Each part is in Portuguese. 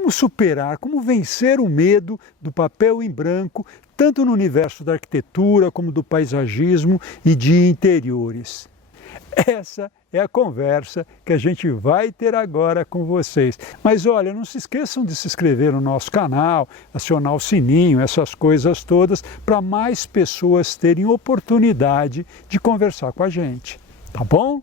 como superar, como vencer o medo do papel em branco, tanto no universo da arquitetura como do paisagismo e de interiores. Essa é a conversa que a gente vai ter agora com vocês. Mas olha, não se esqueçam de se inscrever no nosso canal, acionar o sininho, essas coisas todas, para mais pessoas terem oportunidade de conversar com a gente. Tá bom?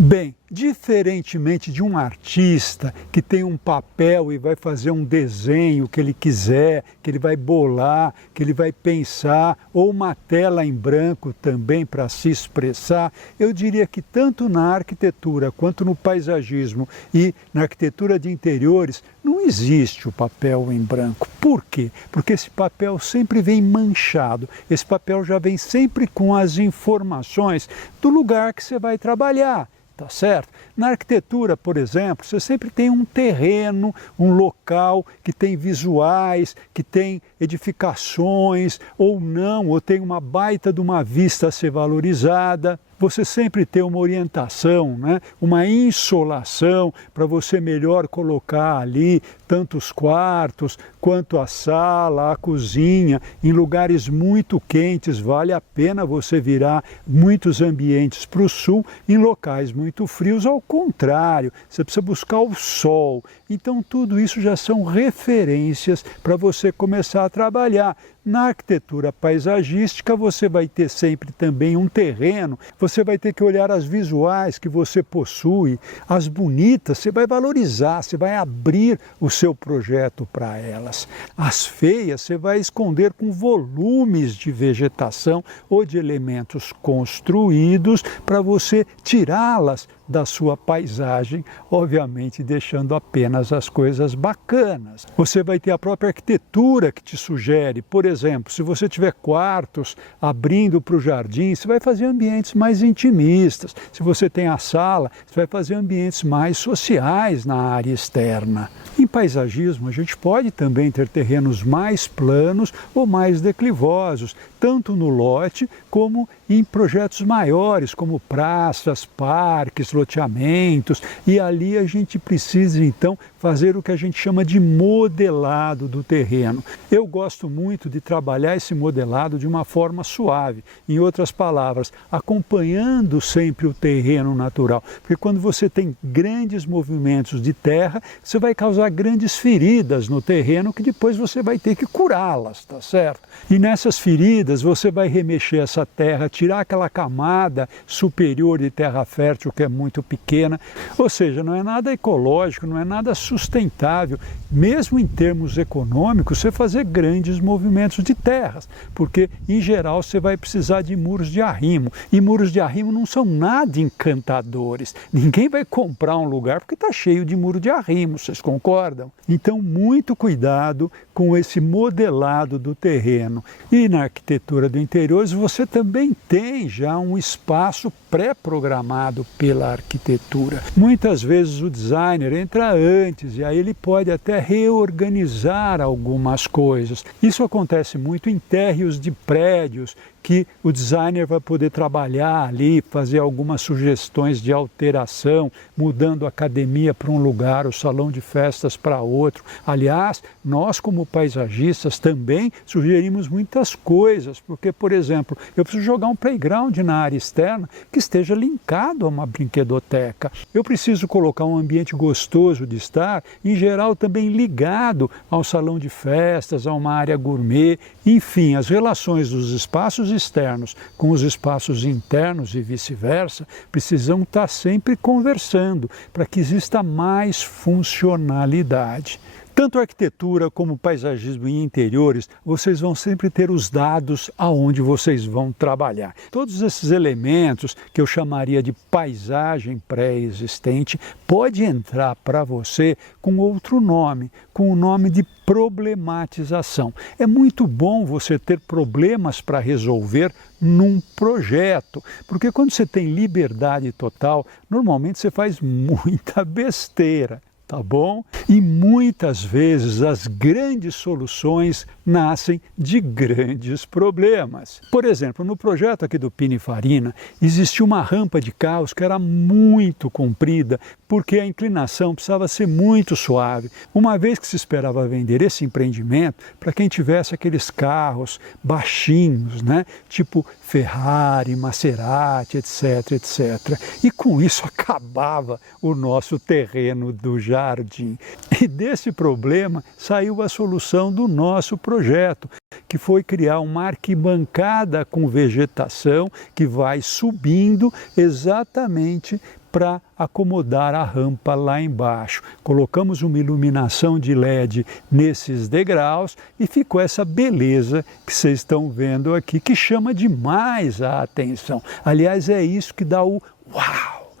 Bem, diferentemente de um artista que tem um papel e vai fazer um desenho que ele quiser, que ele vai bolar, que ele vai pensar, ou uma tela em branco também para se expressar, eu diria que tanto na arquitetura quanto no paisagismo e na arquitetura de interiores não existe o papel em branco. Por quê? Porque esse papel sempre vem manchado, esse papel já vem sempre com as informações do lugar que você vai trabalhar. Tá certo? Na arquitetura, por exemplo, você sempre tem um terreno, um local que tem visuais, que tem edificações ou não, ou tem uma baita de uma vista a ser valorizada. Você sempre tem uma orientação, né? Uma insolação para você melhor colocar ali tanto os quartos quanto a sala, a cozinha. Em lugares muito quentes, vale a pena você virar muitos ambientes para o sul. Em locais muito frios, ao contrário, você precisa buscar o sol. Então tudo isso já são referências para você começar a trabalhar. Na arquitetura paisagística você vai ter sempre também um terreno, você vai ter que olhar as visuais que você possui, as bonitas, você vai valorizar, você vai abrir o seu projeto para elas. As feias você vai esconder com volumes de vegetação ou de elementos construídos para você tirá-las da sua paisagem, obviamente deixando apenas as coisas bacanas. Você vai ter a própria arquitetura que te sugere, por exemplo, se você tiver quartos abrindo para o jardim, você vai fazer ambientes mais intimistas. Se você tem a sala, você vai fazer ambientes mais sociais na área externa. Em paisagismo, a gente pode também ter terrenos mais planos ou mais declivosos, tanto no lote como em projetos maiores, como praças, parques, loteamentos, e ali a gente precisa então fazer o que a gente chama de modelado do terreno. Eu gosto muito de trabalhar esse modelado de uma forma suave, em outras palavras, acompanhando sempre o terreno natural, porque quando você tem grandes movimentos de terra, você vai causar grandes feridas no terreno que depois você vai ter que curá-las, tá certo? E nessas feridas você vai remexer essa terra, tirar aquela camada superior de terra fértil que é muito pequena, ou seja, não é nada ecológico, não é nada sustentável, mesmo em termos econômicos, você fazer grandes movimentos de terras, porque em geral você vai precisar de muros de arrimo, e muros de arrimo não são nada encantadores, ninguém vai comprar um lugar porque está cheio de muro de arrimo, vocês concordam? Então muito cuidado com esse modelado do terreno. E na arquitetura de interiores você também tem já um espaço pré-programado pela arquitetura. Muitas vezes o designer entra antes e aí ele pode até reorganizar algumas coisas. Isso acontece muito em térreos de prédios, que o designer vai poder trabalhar ali, fazer algumas sugestões de alteração, mudando a academia para um lugar, o salão de festas para outro. Aliás, nós como paisagistas também sugerimos muitas coisas, porque, por exemplo, eu preciso jogar um playground na área externa que esteja linkado a uma brinquedoteca. Eu preciso colocar um ambiente gostoso de estar, em geral também ligado ao salão de festas, a uma área gourmet. Enfim, as relações dos espaços externos com os espaços internos e vice-versa precisam estar sempre conversando para que exista mais funcionalidade. Tanto arquitetura como paisagismo e interiores, vocês vão sempre ter os dados aonde vocês vão trabalhar. Todos esses elementos que eu chamaria de paisagem pré-existente pode entrar para você com outro nome, com o nome de problematização. É muito bom você ter problemas para resolver num projeto, porque quando você tem liberdade total, normalmente você faz muita besteira. tá bom? E muitas vezes as grandes soluções nascem de grandes problemas. Por exemplo, no projeto aqui do Pininfarina, existia uma rampa de carros que era muito comprida, porque a inclinação precisava ser muito suave. Uma vez que se esperava vender esse empreendimento para quem tivesse aqueles carros baixinhos, né? Tipo Ferrari, Maserati, etc, etc. E com isso acabava o nosso terreno do jardim. E desse problema saiu a solução do nosso projeto, que foi criar uma arquibancada com vegetação que vai subindo exatamente para acomodar a rampa lá embaixo. Colocamos uma iluminação de LED nesses degraus e ficou essa beleza que vocês estão vendo aqui, que chama demais a atenção. Aliás, é isso que dá o uau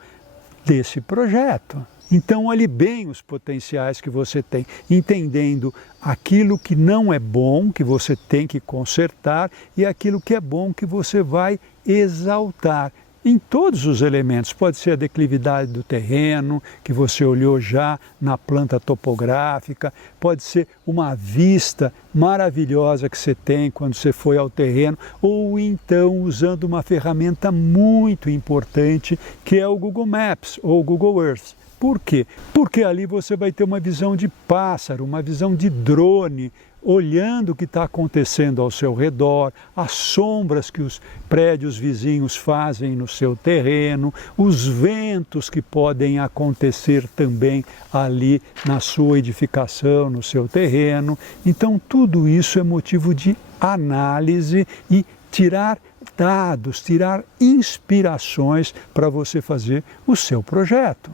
desse projeto. Então, olhe bem os potenciais que você tem, entendendo aquilo que não é bom, que você tem que consertar, e aquilo que é bom, que você vai exaltar. Em todos os elementos, pode ser a declividade do terreno, que você olhou já na planta topográfica, pode ser uma vista maravilhosa que você tem quando você foi ao terreno, ou então usando uma ferramenta muito importante, que é o Google Maps ou o Google Earth. Por quê? Porque ali você vai ter uma visão de pássaro, uma visão de drone, olhando o que está acontecendo ao seu redor, as sombras que os prédios vizinhos fazem no seu terreno, os ventos que podem acontecer também ali na sua edificação, no seu terreno. Então, tudo isso é motivo de análise e tirar dados, tirar inspirações para você fazer o seu projeto.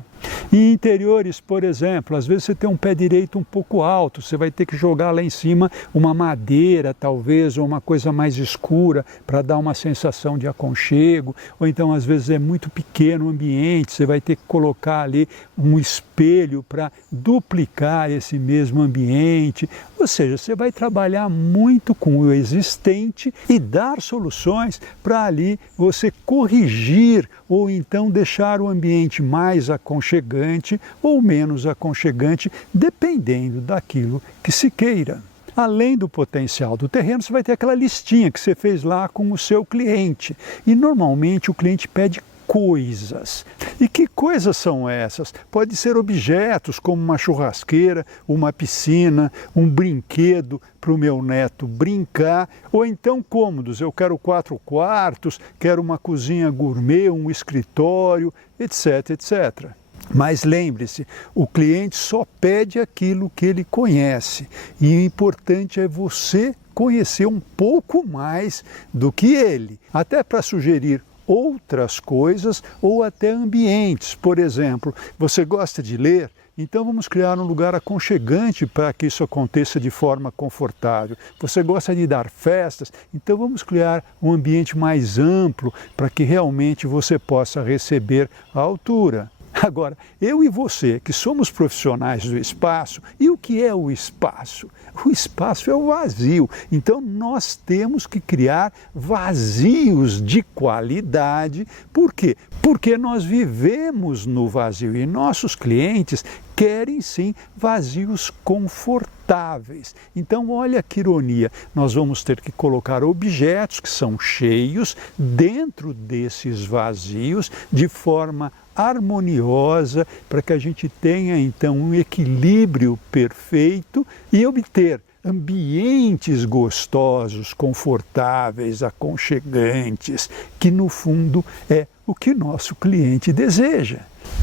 Em interiores, por exemplo, às vezes você tem um pé direito um pouco alto, você vai ter que jogar lá em cima uma madeira, talvez, ou uma coisa mais escura para dar uma sensação de aconchego, ou então às vezes é muito pequeno o ambiente, você vai ter que colocar ali um espelho para duplicar esse mesmo ambiente. Ou seja, você vai trabalhar muito com o existente e dar soluções para ali você corrigir ou então deixar o ambiente mais aconchegante ou menos aconchegante, dependendo daquilo que se queira. Além do potencial do terreno, você vai ter aquela listinha que você fez lá com o seu cliente. E normalmente o cliente pede coisas. E que coisas são essas? Pode ser objetos como uma churrasqueira, uma piscina, um brinquedo para o meu neto brincar, ou então cômodos. Eu quero 4 quartos, quero uma cozinha gourmet, um escritório, etc, etc. Mas lembre-se, o cliente só pede aquilo que ele conhece. E o importante é você conhecer um pouco mais do que ele, até para sugerir outras coisas ou até ambientes. Por exemplo, você gosta de ler? Então vamos criar um lugar aconchegante para que isso aconteça de forma confortável. Você gosta de dar festas? Então vamos criar um ambiente mais amplo para que realmente você possa receber a altura. Agora, eu e você, que somos profissionais do espaço, e o que é o espaço? O espaço é o vazio. Então, nós temos que criar vazios de qualidade. Por quê? Porque nós vivemos no vazio e nossos clientes querem sim vazios confortáveis. Então, olha que ironia, nós vamos ter que colocar objetos que são cheios dentro desses vazios de forma harmoniosa para que a gente tenha então um equilíbrio perfeito e obter ambientes gostosos, confortáveis, aconchegantes, que no fundo é o que nosso cliente deseja.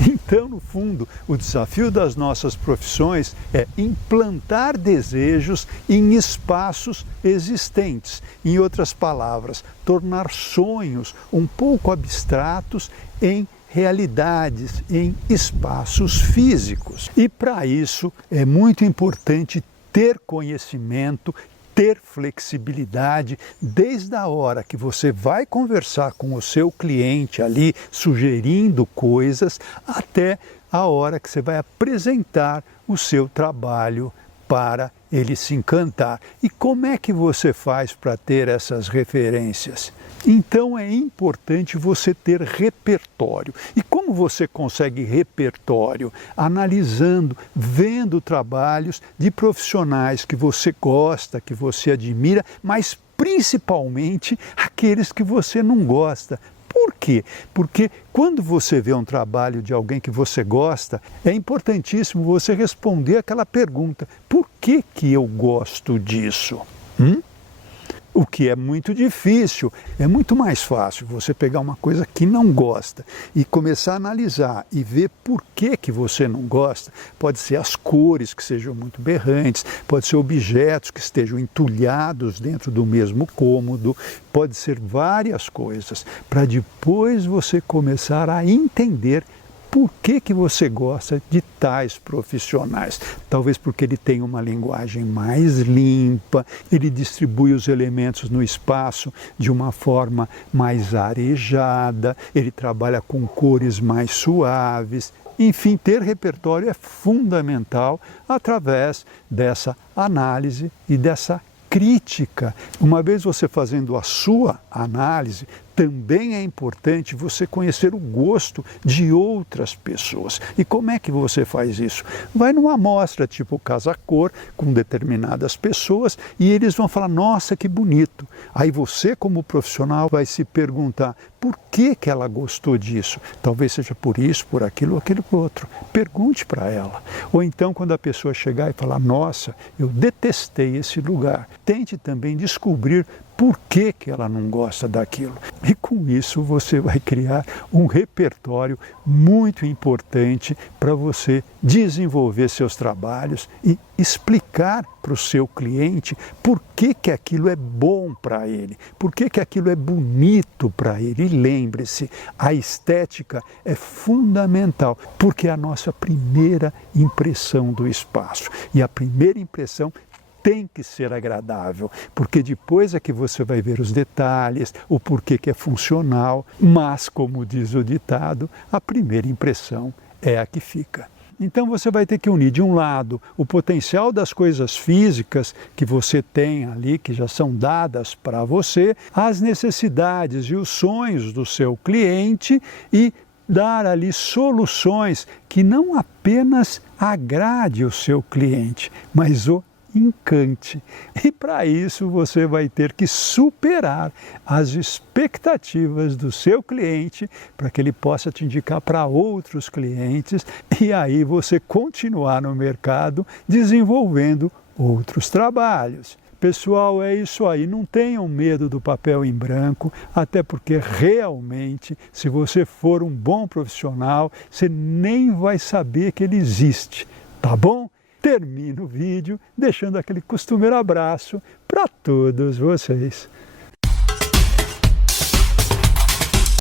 Então, no fundo, o desafio das nossas profissões é implantar desejos em espaços existentes. Em outras palavras, tornar sonhos um pouco abstratos em realidades, em espaços físicos. E para isso é muito importante ter conhecimento, ter flexibilidade, desde a hora que você vai conversar com o seu cliente ali, sugerindo coisas, até a hora que você vai apresentar o seu trabalho para ele se encantar. E como é que você faz para ter essas referências? Então é importante você ter repertório. E como você consegue repertório? Analisando, vendo trabalhos de profissionais que você gosta, que você admira, mas principalmente aqueles que você não gosta. Por quê? Porque quando você vê um trabalho de alguém que você gosta, é importantíssimo você responder aquela pergunta: por que eu gosto disso? O que é muito difícil. É muito mais fácil você pegar uma coisa que não gosta e começar a analisar e ver por que você não gosta. Pode ser as cores que sejam muito berrantes, pode ser objetos que estejam entulhados dentro do mesmo cômodo, pode ser várias coisas, para depois você começar a entender por que você gosta de tais profissionais. Talvez porque ele tem uma linguagem mais limpa, ele distribui os elementos no espaço de uma forma mais arejada, ele trabalha com cores mais suaves. Enfim, ter repertório é fundamental através dessa análise e dessa crítica. Uma vez você fazendo a sua análise, também é importante você conhecer o gosto de outras pessoas. E como é que você faz isso? Vai numa amostra tipo Casa-Cor com determinadas pessoas e eles vão falar: nossa, que bonito. Aí você, como profissional, vai se perguntar: por que ela gostou disso? Talvez seja por isso, por aquilo outro. Pergunte para ela. Ou então, quando a pessoa chegar e falar: nossa, eu detestei esse lugar, tente também descobrir por que ela não gosta daquilo. E com isso você vai criar um repertório muito importante para você desenvolver seus trabalhos e explicar para o seu cliente por que aquilo é bom para ele, por que aquilo é bonito para ele. E lembre-se, a estética é fundamental, porque é a nossa primeira impressão do espaço. E a primeira impressão tem que ser agradável, porque depois é que você vai ver os detalhes, o porquê que é funcional, mas, como diz o ditado, a primeira impressão é a que fica. Então você vai ter que unir, de um lado, o potencial das coisas físicas que você tem ali, que já são dadas para você, as necessidades e os sonhos do seu cliente e dar ali soluções que não apenas agrade o seu cliente, mas o encante. E para isso você vai ter que superar as expectativas do seu cliente para que ele possa te indicar para outros clientes e aí você continuar no mercado desenvolvendo outros trabalhos. Pessoal, é isso aí. Não tenham medo do papel em branco, até porque realmente, se você for um bom profissional, você nem vai saber que ele existe, tá bom? Termino o vídeo deixando aquele costumeiro abraço para todos vocês.